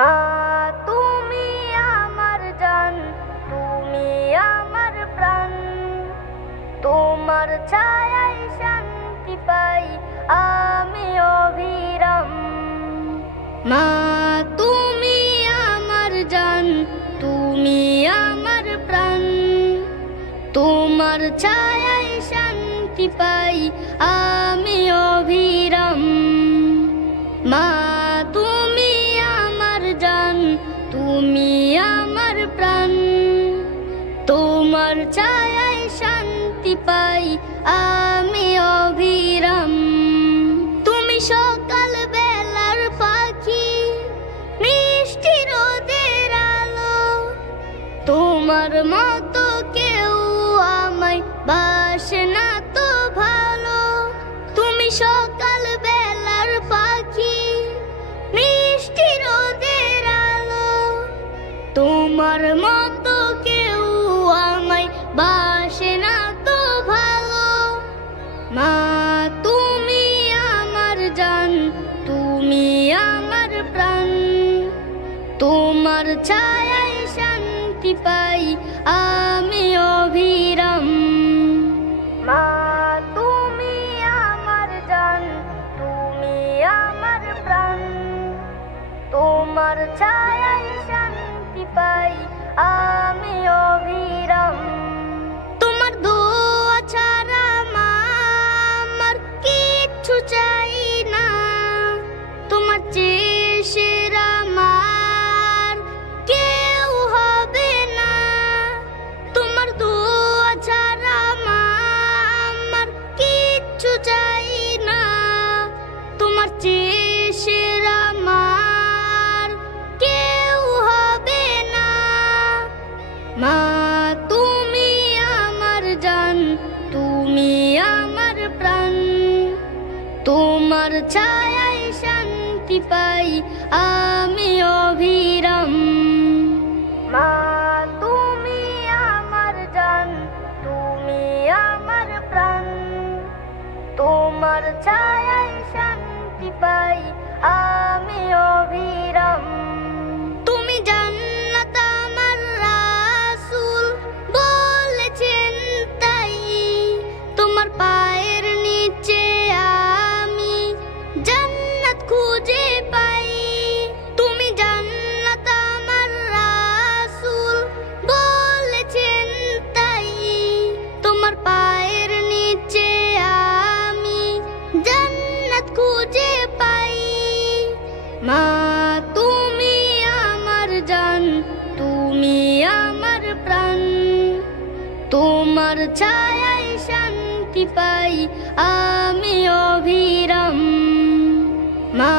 মা তুমি আমার জান, তুমি আমার প্রাণ, তোমার ছায়ায় শান্তি পাই আমি অবিরাম। মা তুমি আমার জান, তুমি আমার প্রাণ, তোমার ছায়ায় শান্তি পাই আমি অবিরাম। মা তুমি আমার জান, তুমি আমার প্রাণ, তোমার ছায়ায় শান্তি পাই আমি অবিরাম। তুমি সকাল বেলার পাখি, মিষ্টি রোদের আলো, তোমার মতো কেউ আমায় বাসে না তো ভালো। তুমি সকাল বেলার পাখি, মিষ্টি রোদের আলো, তোমার মতো কেউ আমায় বাসে না তো ভালো। মা তুমি আমার জান, তুমি আমার প্রাণ, তোমার ছায়ায় শান্তি পাই আমি অবিরাম। মা তুমি আমার জান, তুমি আমার প্রাণ, তোমার ছায়ায় শান্তি পাই আমি অবিরাম। তোমার দোয়া ছাড়া মা আমার কিচ্ছু চাই না, তোমার চেয়ে সেরা আমার কেউ হবে না। তোমার দোয়া ছাড়া মা আমার কিচ্ছু চাই না, তোমার চেয়ে সেরা আমার কেউ হবে না। মা তুমি আমার জান, তুমি আমার প্রাণ, তোমার ছায়ায় শান্তি পাই আমি অবিরাম। মা তুমি আমার জান, তুমি আমার প্রাণ, তোমার ছায়ায় শান্তি পাই আমি অবিরাম। তুমি জান্নাত আমার রাসূল বলেছেন তাই, তোমার পায়ের নিচে আমি জান্নাত খুঁজে পাই। তুমি জান্নাত আমার রাসূল বলেছেন তাই, তোমার পায়ের নিচে আমি জান্নাত খুঁজে পাই। মা তুমি আমার জান, তুমি আমার প্রাণ, তোমার ছায়ায় শান্তি পাই আমি অবিরাম। মা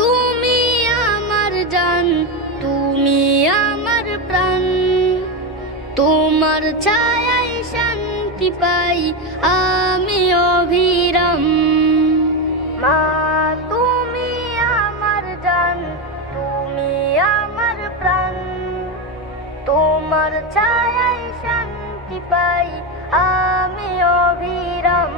তুমি আমার জান, তুমি আমার প্রাণ, তোমার ছায়ায় শান্তি পাই আমি অবিরাম। মা তুমি আমার জান, তুমি আমার প্রাণ, তোমার ছায়ায় শান্তি পাই আমি অবিরাম।